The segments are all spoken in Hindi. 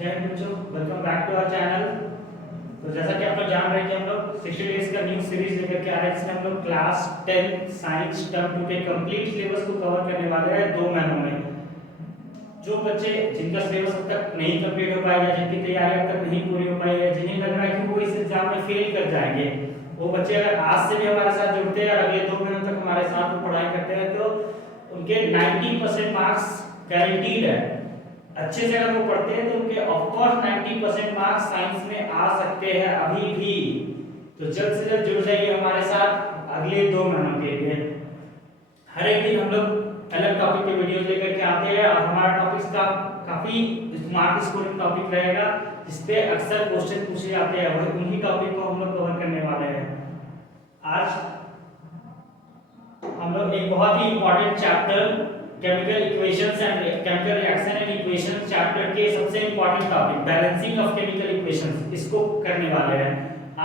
जय हिंद बच्चों, welcome back to our channel. तो जैसा कि आप लोग जान रहे हैं कि हम लोग 60 डेज का न्यू सीरीज लेकर के आ रहे हैं, जिसमें हम लोग क्लास 10 साइंस टर्म 2 के कंप्लीट सिलेबस को कवर करने वाले हैं 2 महीनों में। जो बच्चे जिनका सिलेबस अब तक नहीं कंप्लीट हो पाया, जिनकी तैयारी अब तक नहीं पूरी हो पाई है, जिन्हें लग रहा है कि वो इस एग्जाम में फेल कर जाएंगे, वो बच्चे अगर आज से भी हमारे साथ जुड़ते हैं और अगले 2 महीनों तक हमारे साथ में पढ़ाई करते हैं तो उनके 90% मार्क्स गारंटीड है। अच्छे से अगर वो पढ़ते हैं तो उनके ऑफ कोर्स 90% मार्क्स साइंस में आ सकते हैं अभी भी। तो जल्द से जल्द जुड़ जाइए हमारे साथ अगले 2 महीनों के लिए। हर एक दिन हम लोग अलग टॉपिक पे वीडियोस लेकर के आते हैं और हमारा टॉपिक्स का काफी स्मार्ट स्कोरिंग टॉपिक रहेगा, जिसपे अक्सर क्वेश्चन पूछे जाते हैं, वही उन्हीं टॉपिक को हम लोग कवर करने वाले हैं। आज हम लोग एक बहुत ही important chapter chemical equations and chemical reaction and equations chapter के सबसे important topic balancing of chemical equations, इसको करने वाले हैं।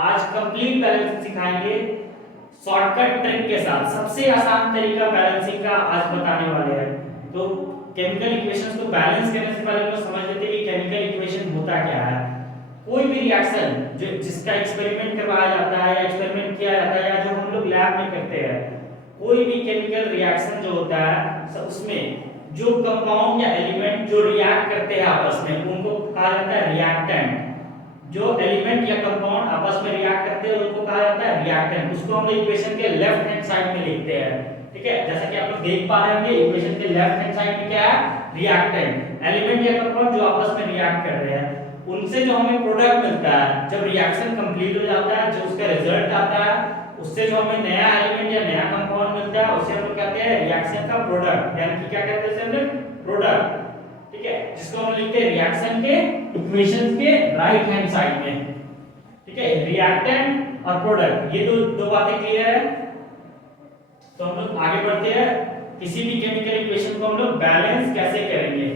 आज कंप्लीट बैलेंसिंग सिखाएंगे शॉर्टकट ट्रिक के साथ। सबसे आसान तरीका बैलेंसिंग का आज बताने वाले हैं। तो केमिकल इक्वेशंस को बैलेंस करने से पहले हम समझ लेते हैं कि केमिकल इक्वेशन होता क्या है। कोई भी रिएक्शन जो जिसका एक्सपेरिमेंट करवाया जाता है या एक्सपेरिमेंट किया जाता है या जो हम लोग लैब में करते हैं, कोई भी केमिकल रिएक्शन जो होता है उसमें जो कंपाउंड या एलिमेंट जो रिएक्ट करते हैं आपस में, उनको कहा जाता है रिएक्टेंट। जो एलिमेंट या कंपाउंड आपस में रिएक्ट करते हैं उनको कहा जाता है रिएक्टेंट। उसको हम लोग इक्वेशन के लेफ्ट हैंड साइड में लिखते हैं, ठीक है। जैसा कि आप लोग देख पा रहे हैं इक्वेशन के लेफ्ट हैंड साइड में क्या है, रिएक्टेंट। एलिमेंट या कंपाउंड जो आपस में रिएक्ट कर रहे हैं, उनसे जो हमें प्रोडक्ट मिलता है, जब रिएक्शन कंप्लीट हो जाता है, जो उसका रिजल्ट आता है, उससे जो हमें नया एलिमेंट या नया कंपाउंड मिलता है, उसे हम लोग कहते हैं रिएक्शन का प्रोडक्ट, यानी कि क्या कहते हैं उसे हम लोग प्रोडक्ट, ठीक है। जिसको हम लिखते हैं रिएक्शन के इक्वेशंस के राइट हैंड साइड में, ठीक है। रिएक्टेंट और प्रोडक्ट, ये दो बातें क्लियर है। तो हम लोग आगे बढ़ते हैं। किसी भी केमिकल इक्वेशन को हम लोग बैलेंस कैसे करेंगे।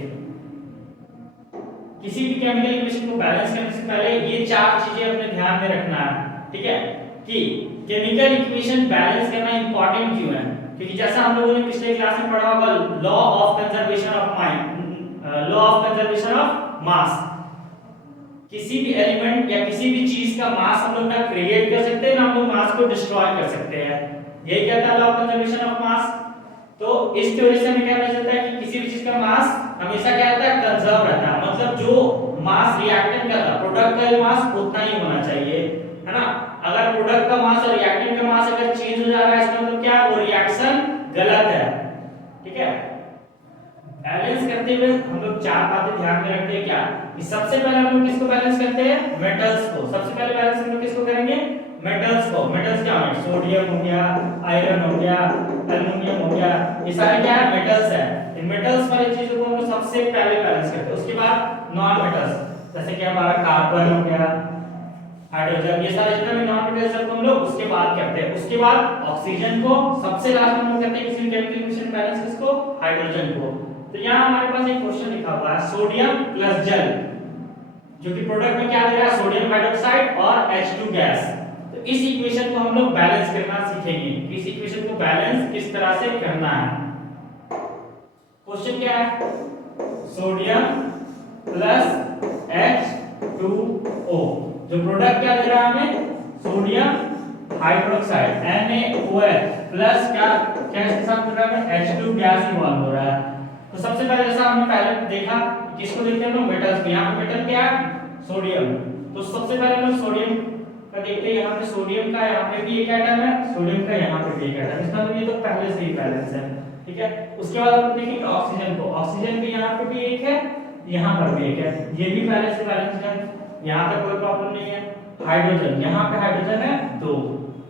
किसी भी केमिकल इक्वेशन को बैलेंस करने से पहले ये 4 चीजें अपने ध्यान में रखना है, ठीक है। कि केमिकल इक्वेशन बैलेंस करना इंपॉर्टेंट क्यों है, क्योंकि जैसा हम लोगों ने पिछले क्लास में पढ़ा होगा law of conservation of mind, law of conservation of mass. किसी भी एलिमेंट या किसी भी चीज का मास हम लोग ना क्रिएट कर सकते हैं ना हम लोग मास को डिस्ट्रॉय कर सकते हैं। यही कहता है law of conservation of mass. तो इस थ्योरी से हमें क्या पता चलता है कि किसी भी चीज का मास हमेशा क्या रहता है, कंजर्व रहता है। मतलब जो मास रिएक्टेंट का था, प्रोडक्ट का मास उतना ही होना चाहिए, है ना। अगर प्रोडक्ट का मास और रिएक्टेंट का मास अगर चेंज हो जा रहा है, इसका मतलब क्या, वो रिएक्शन गलत है, ठीक है। बैलेंस करते हुए हम लोग 4 बातें ध्यान में रखते हैं। क्या कि सबसे पहले हम लोग किसको बैलेंस करते हैं, मेटल्स को। सबसे पहले बैलेंस हम लोग किसको करेंगे, मेटल्स को। मेटल्स क्या है, सोडियम हो गया, आयरन हो गया, एल्युमिनियम हो गया, ये सारे क्या है, मेटल्स है। इन मेटल्स वाली चीजों को हम लोग सबसे पहले बैलेंस करते हैं। उसके बाद नॉन मेटल्स, जैसे कि हमारा कार्बन हो गया, हाइड्रोजन, ये सारे जितने भी नॉन मेटल्स हैं हम लोग उसके बाद करते हैं। उसके बाद ऑक्सीजन को सबसे लास्ट में हम लोग करते हैं। किसी भी केमिकल इक्वेशन बैलेंस किसको, हाइड्रोजन को। तो यहाँ हमारे पास एक क्वेश्चन लिखा हुआ है, सोडियम प्लस जल, जो कि प्रोडक्ट में क्या दे रहा है, सोडियम हाइड्रोक्साइड और H2 गैस। तो इस इक्वेशन को हम लोग बैलेंस करना सीखेंगे कि इस इक्वेशन को बैलेंस किस तरह से करना है। क्वेश्चन क्या है, सोडियम प्लस H2O, जो प्रोडक्ट क्या दे रहा है हमें, सोडियम हाइड्रोक्साइड NaOH प्लस क्या इसके साथ मिल रहा है, H2 गैस इन्वॉल्व हो रहा है। तो सबसे पहले जैसा हमने पहले देखा, किसको देखते हैं हम लोग, मेटल्स को। यहाँ पे मेटल क्या है, सोडियम। तो सबसे पहले हम लोग सोडियम का देखते हैं। यहाँ पे सोडियम का यहाँ पे भी एक एटम है, सोडियम का यहाँ पे भी एक एटम है, इसका मतलब ये तो पहले से ही बैलेंस है, ठीक है। उसके बाद हम देखेंगे ऑक्सीजन को। ऑक्सीजन भी यहाँ पे भी एक है, यहाँ पर भी एक है, ये भी पहले से बैलेंस है, यहाँ पे कोई प्रॉब्लम नहीं है। हाइड्रोजन, यहाँ पे हाइड्रोजन है 2,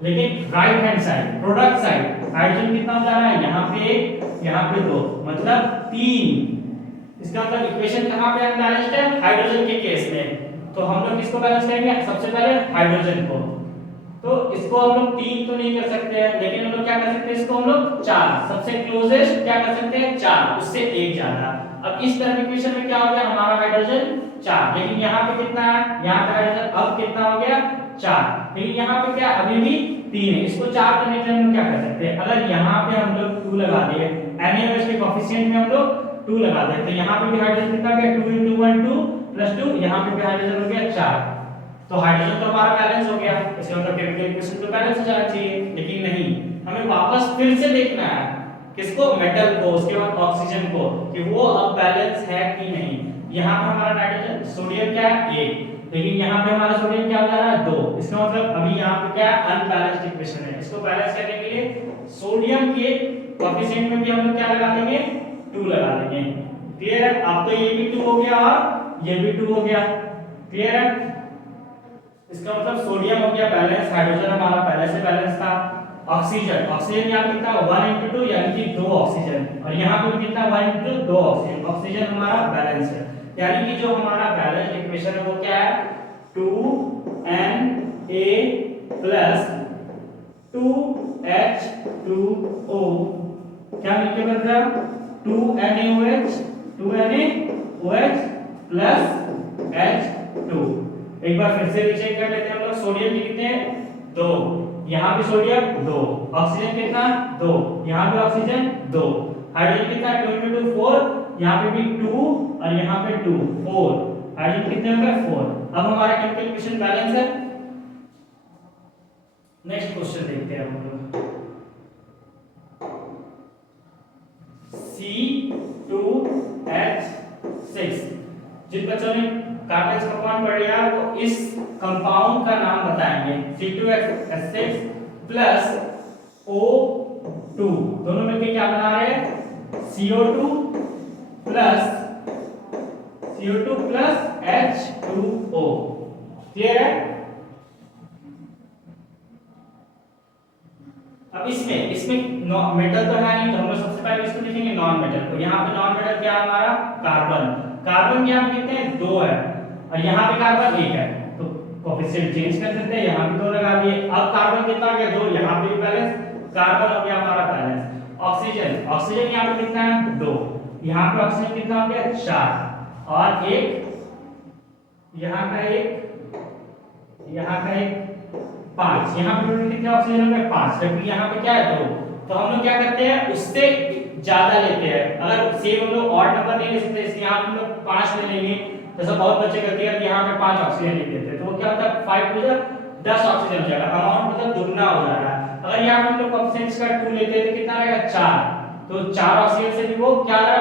लेकिन right hand side product side hydrogen कितना जा रहा है, यहाँ पे 1, यहाँ पे 2, मतलब 3। इसका मतलब इक्वेशन कहाँ पे अनबैलेंस्ड है, हाइड्रोजन के केस में। तो हम लोग किसको बैलेंस करेंगे, सबसे पहले हाइड्रोजन को। तो इसको हम लोग 3 तो नहीं कर सकते हैं, लेकिन हम लोग क्या कर सकते हैं, इसको हम लोग 4, सबसे क्लोजेस्ट क्या कर सकते हैं, 4, उससे 1 ज्यादा। अब इस तरह इक्वेशन में क्या हो गया, हमारा हाइड्रोजन 4, लेकिन यहाँ पे कितना है, यहाँ पे हाइड्रोजन अब कितना हो गया, 4, लेकिन यहाँ पे क्या अभी भी 3 है। इसको 4 करने के लिए हम क्या कर सकते हैं, अगर यहाँ पे हम लोग 2 लगा दिए, NaOH के कोएफिशिएंट में हम लोग 2 लगा देते हैं, यहाँ पे भी हाइड्रोजन कितना गया, 2 × 1 2 प्लस 2, यहाँ पे भी हाइड्रोजन हो गया 4। तो हाइड्रोजन तो हमारा बैलेंस हो गया, इसका मतलब केमिकल इक्वेशन तो बैलेंस हो जाना चाहिए, लेकिन नहीं, हमें वापस फिर से देखना है किसको, मेटल को, उसके बाद ऑक्सीजन को, कि वो अब बैलेंस है कि नहीं। यहाँ पे हमारा नाइट्रोजन सोडियम क्या है 1, लेकिन यहाँ पे हमारा सोडियम क्या हो जा रहा है 2, इसका मतलब अभी यहाँ पे क्या है अनबैलेंस्ड इक्वेशन है। इसको बैलेंस करने के लिए सोडियम के कोएफिशिएंट में भी हम लोग क्या लगा देंगे 2 लगा देंगे। क्लियर है? अब तो ये भी 2 हो गया और ये भी 2 हो गया। क्लियर है? इसका मतलब सोडियम हो गया बैलेंस, हाइड्रोजन हमारा पहले से बैलेंस था। ऑक्सीजन, ऑक्सीजन यहाँ पे कितना 1 * 2 यानी कि 2 ऑक्सीजन, और यहाँ पे भी कितना 1 * 2 ऑक्सीजन। ऑक्सीजन हमारा बैलेंस है, यानी कि जो हमारा बैलेंस इक्वेशन है वो क्या है 2Na प्लस 2H2O क्या मिलके बन रहा है 2NaOH प्लस H2। एक बार फिर से चेक कर लेते हैं हम लोग। सोडियम के कितने 2, यहाँ भी सोडियम 2, ऑक्सीजन कितना 2, यहाँ भी ऑक्सीजन 2, हाइड्रोजन कितना 2 * 2 4, यहाँ पे भी 2 और यहाँ पे 2 4, हाइड्रोजन कितने हो गए 4। अब हमारा केमिकल इक्वेशन बैलेंस है। नेक्स्ट क्वेश्चन देखते हैं हम लोग। C2H6, जिन बच्चों ने कार्बन कंपाउंड पढ़ लिया वो इस कंपाउंड का नाम बताएंगे। C2H6 प्लस O2, दोनों मिलकर क्या बना रहे हैं CO2 प्लस H2O। क्लियर है? अब इसमें मेटल तो है नहीं, तो हम लोग सबसे पहले इसको लिखेंगे नॉन मेटल को। यहाँ पे नॉन मेटल क्या है हमारा कार्बन, कार्बन यहाँ पे कितने हैं 2 है, और यहाँ पे कार्बन 1 है, तो कोएफिशिएंट चेंज कर देते हैं, यहाँ पे 2 लगा दिए। अब कार्बन कितना हो गया 2, यहाँ पे भी बैलेंस, कार्बन हो गया हमारा बैलेंस। ऑक्सीजन, ऑक्सीजन यहाँ पे कितना है 2, यहाँ पे ऑक्सीजन कितना हो गया 4, और 1 यहाँ का 1 यहाँ का 1 5, यहाँ पे टोटल कितने ऑक्सीजन हो गए 5, जबकि यहाँ पे क्या है 2। तो हम लोग क्या करते हैं उससे ज्यादा लेते हैं, अगर सेम हम लोग ऑड नंबर नहीं ले सकते इसलिए यहाँ हम लोग 5 ले लेंगे, जैसा बहुत बच्चे करते हैं यहाँ पे 5 ऑक्सीजन लिख देते हैं, तो वो क्या होता है 5 * 2 10 ऑक्सीजन हो जाएगा, अमाउंट मतलब दुगना हो जाएगा। अगर यहाँ पे हम लोग कोएफिशिएंट्स का 2 लेते हैं तो कितना रहेगा 4, तो 4 ऑक्सीजन से भी वो क्या रहा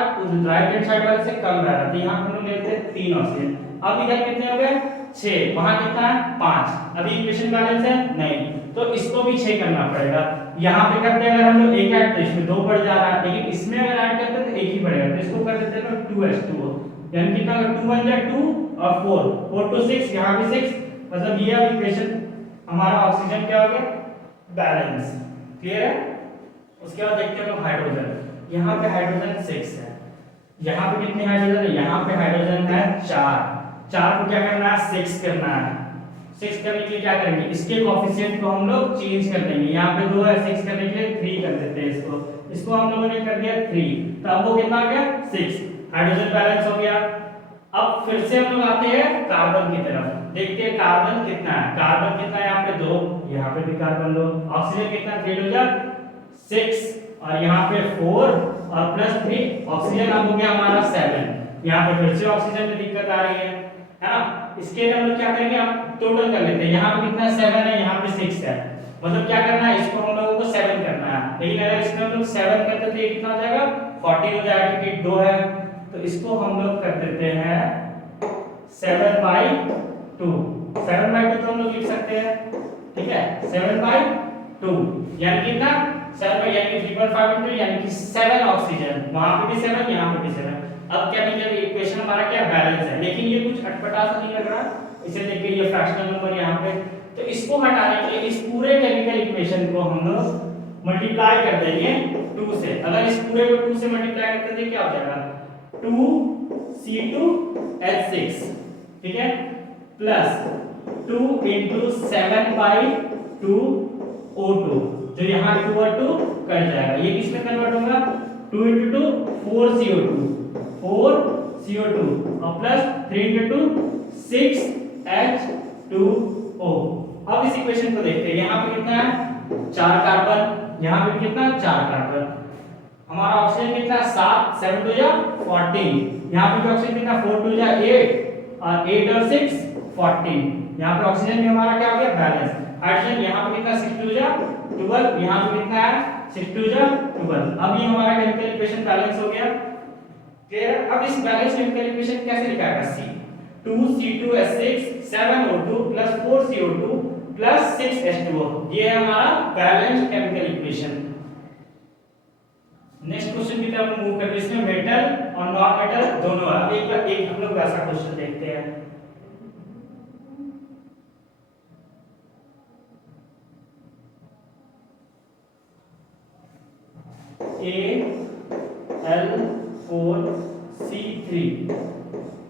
राइट हैंड साइड वाले से कम रह रहा, तो यहाँ हम लोग लेते हैं 3 ऑक्सीजन। अब इधर कितने हो गए 6, वहां कितना है 5, अभी इक्वेशन बैलेंस है नहीं, तो इसको भी 6 करना पड़ेगा। यहाँ पे करते हैं अगर हम लोग 1 ऐड तो इसमें 2 बढ़ जा रहा है, लेकिन इसमें अगर ऐड करते हैं तो 1 ही बढ़ेगा, तो इसको कर देते हैं 2H2O, यानी कितना 2 * 1 = 2 और 4 4 to 6, यहाँ भी 6, मतलब ये इक्वेशन हमारा ऑक्सीजन क्या हो गया बैलेंस। क्लियर है? उसके बाद देखते हैं हम हाइड्रोजन। यहाँ पे हाइड्रोजन 6 है, यहाँ पे कितने हाइड्रोजन है, यहाँ पे हाइड्रोजन है 4 को क्या करना है 6 करना है। 6 करने के लिए क्या करेंगे इसके कोएफिशिएंट को हम लोग चेंज कर देंगे, यहाँ पे 2 है 6 करने के लिए 3 कर देते हैं इसको हम लोगों ने कर दिया 3, तो अब वो कितना आ गया 6, हाइड्रोजन बैलेंस हो गया। अब फिर से हम लोग आते हैं कार्बन की तरफ, देखते हैं कार्बन कितना है। कार्बन कितना है यहाँ पे 2, यहाँ पे भी कार्बन 2, ऑक्सीजन कितना 3 हो जाए 6, और यहाँ पे 4 और प्लस 3 ऑक्सीजन अब हो गया हमारा 7। यहाँ पे फिर से ऑक्सीजन में दिक्कत आ रही है ना, इसके लिए हम लोग क्या करेंगे आप टोटल कर लेते हैं। यहाँ पे कितना 7 है, यहाँ पे 6 है, मतलब क्या करना है इसको हम लोगों को 7 करना है, लेकिन अगर इसमें हम लोग 7 करते तो ये कितना हो जाएगा 14 हो जाएगा, क्योंकि 2 है, तो इसको हम लोग कर देते हैं 7/2। 7/2 तो हम लोग लिख सकते हैं, ठीक है 7/2 यानी कितना 7 यानी 3.5 यानी कि 7 ऑक्सीजन, वहां पे भी 7 यहाँ पे भी 7। अब क्या केमिकल इक्वेशन हमारा क्या बैलेंस है, लेकिन ये कुछ अटपटा सा नहीं लग रहा, इसे देख के ये फ्रैक्शनल नंबर यहाँ पे, तो इसको हटाने के लिए इस पूरे केमिकल इक्वेशन को हम लोग मल्टीप्लाई कर देंगे 2 से। अगर इस पूरे को 2 से मल्टीप्लाई करते हैं क्या हो जाएगा 2C2H6, ठीक है, प्लस 2 * 7/2O2, जो यहाँ 2 और 2 कट जाएगा, ये किस में कन्वर्ट होगा 2 * 2 4CO2 और प्लस 3 * 2 6H2O। अब इस इक्वेशन को देखते हैं, यहाँ पे कितना है 4 कार्बन, यहाँ पे कितना 4 कार्बन, हमारा ऑक्सीजन कितना 7 7 2 या 14, यहाँ पे ऑक्सीजन कितना 4 2 या 8 और 8 और 6 14। यहाँ पे ऑक्सीजन में हमारा क्या हो गया बैलेंस। हाइड्रोजन यहाँ पे कितना 6 2 जा 12, यहाँ पे कितना है 6 2 जा 12। अब ये हमारा केमिकल इक्वेशन बैलेंस हो गया। क्लियर। अब इस बैलेंस केमिकल इक्वेशन कैसे लिखा है सी 2C2H6 7O2 plus 4CO2 plus 6H2O, ये है हमारा balance chemical equation. Next question की तरफ मूव करते हैं। इसमें मेटल और नॉन मेटल दोनों है। अब एक हम लोग वैसा क्वेश्चन देखते हैं। Al4C3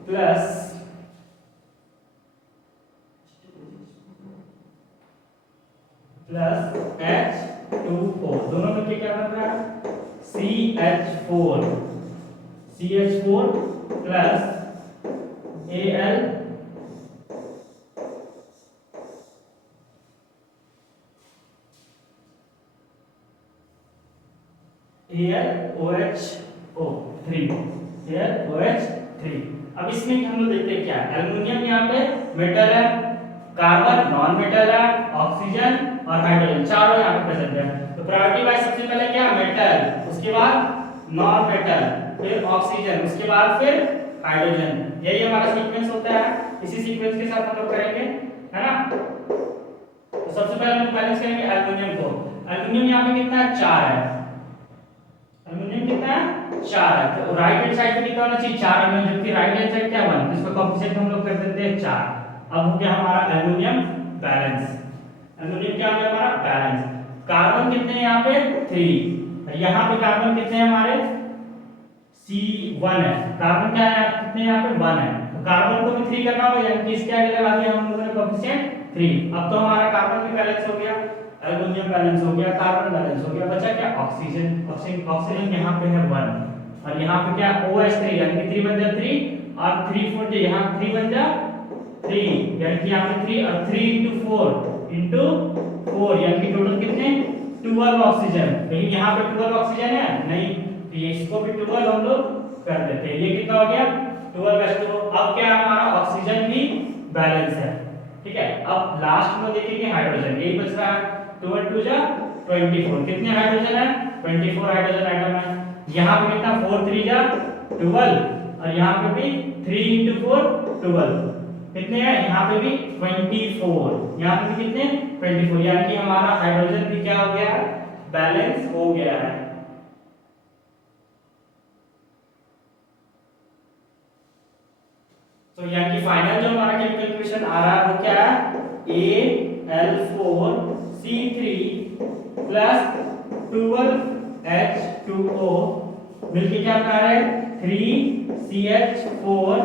प्लस H2O, दोनों मिलके क्या बन रहा है CH4 प्लस AlOH3। अब इसमें हम लोग देखते हैं क्या एल्युमिनियम यहाँ पे मेटल है, कार्बन नॉन मेटल है, ऑक्सीजन और हाइड्रोजन चारों यहाँ पे प्रेजेंट है। तो प्रायोरिटी वाइज सबसे पहले क्या मेटल, उसके बाद नॉन मेटल, फिर ऑक्सीजन, उसके बाद फिर हाइड्रोजन। यही हमारा सीक्वेंस होता है। इसी सीक्वेंस के साथ हम लोग करेंगे, है ना। तो सबसे पहले हम बैलेंस करेंगे एल्युमिनियम को। एल्युमिनियम यहाँ पे कितना है 4 है। एल्युमिनियम कितना है 4 है। तो राइट हैंड साइड पे कितना होना चाहिए 4 mm, जबकि राइट हैंड साइड क्या 1, इसको कोएफिशिएंट हम लोग कर देते हैं 4। अब हो गया हमारा एल्युमिनियम बैलेंस। एल्युमिनियम क्या हो गया हमारा बैलेंस। कार्बन कितने हैं यहाँ पे 3, यहाँ पे कार्बन कितने हैं हमारे C1 है। कार्बन क्या है कितने यहाँ पे 1 है। तो कार्बन को भी 3 करना होगा, यानी कि इसके आगे लगा दिया हम लोगों ने कोएफिशिएंट 3। अब तो हमारा कार्बन भी बैलेंस हो गया, एल्युमिनियम बैलेंस हो गया, कार्बन बैलेंस हो गया, बचा क्या ऑक्सीजन। ऑक्सीजन यहाँ पे है 1 और यहाँ पे क्या OH3, यानी कि 3 बन जा 3 और 3 4 यहाँ 3 बन जा 3, यानी कि यहाँ पे 3 और 3 into 4 यानी कि टोटल कितने 12 ऑक्सीजन। लेकिन यहाँ पे 12 ऑक्सीजन है नहीं, तो ये इसको भी 12 हम लोग कर देते हैं। ये कितना हो गया 12:2। अब क्या हमारा ऑक्सीजन भी बैलेंस है, ठीक है। अब लास्ट में देखेंगे हाइड्रोजन, यही बच रहा है 12 2 जा 24। कितने हाइड्रोजन है 24 हाइड्रोजन एटम है। यहाँ पे कितना 4 3 जा 12 और यहाँ पे भी 3 into 4 12 कितने हैं यहाँ पे भी 24, यहाँ पे भी कितने 24, यानी कि हमारा हाइड्रोजन भी क्या हो गया है बैलेंस हो गया है। तो यानी कि फाइनल जो हमारा केमिकल इक्वेशन आ रहा है वो क्या है Al4C3 प्लस 12H2O मिलके क्या बना रहा है 3CH4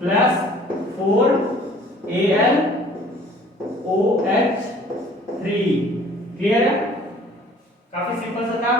प्लस 4AlOH3। क्लियर है, काफी सिंपल सा था।